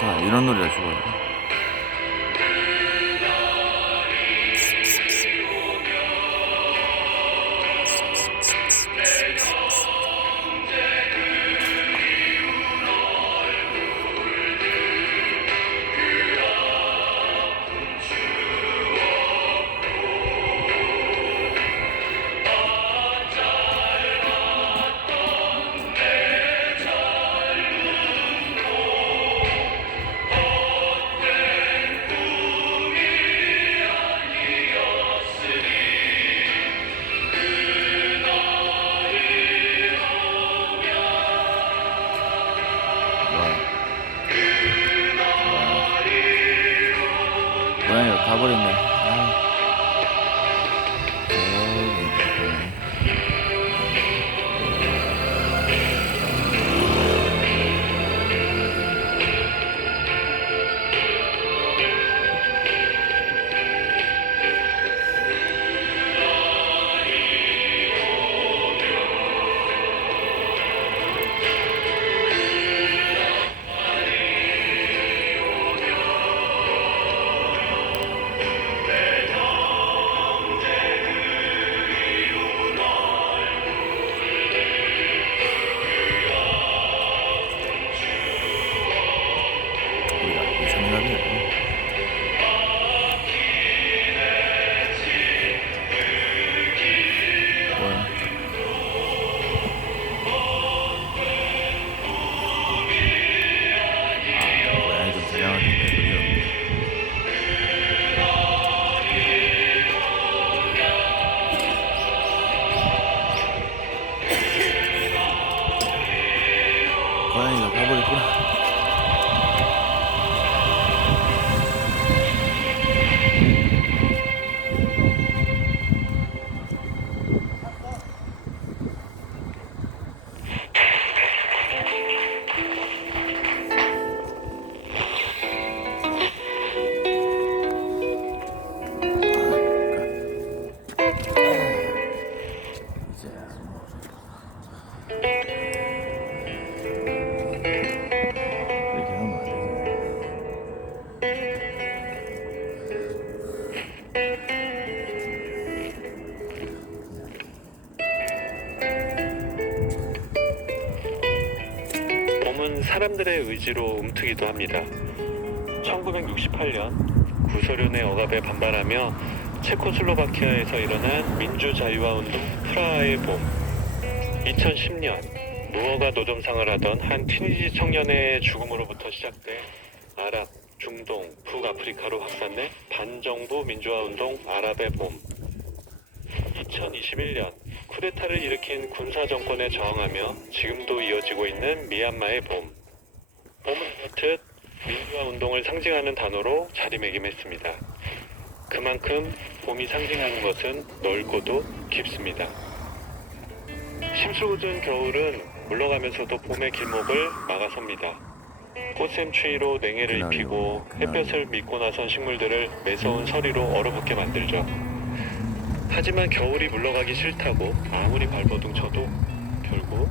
좋다. 이런 노래가 좋아요. 고양이가 가버렸네. 고양이가 가버렸구나. 봄은 사람들의 의지로 움트기도 합니다. 1968년 구소련의 억압에 반발하며 체코슬로바키아에서 일어난 민주자유화 운동 프라하의 봄. 2010년 무허가 노점상을 하던 한 튀니지 청년의 죽음으로부터 시작된 아랍, 중동, 북아프리카로 확산된 반정부 민주화 운동 아랍의 봄. 2021년 쿠데타를 일으킨 군사 정권에 저항하며 지금도 이어지고 있는 미얀마의 봄. 봄은 그렇듯 민주화 운동을 상징하는 단어로 자리매김했습니다. 그만큼 봄이 상징하는 것은 넓고도 깊습니다. 심술궂은 겨울은 물러가면서도 봄의 길목을 막아섭니다. 꽃샘추위로 냉해를 입히고 햇볕을 믿고 나선 식물들을 매서운 서리로 얼어붙게 만들죠. 하지만 겨울이 물러가기 싫다고 아무리 발버둥 쳐도 결국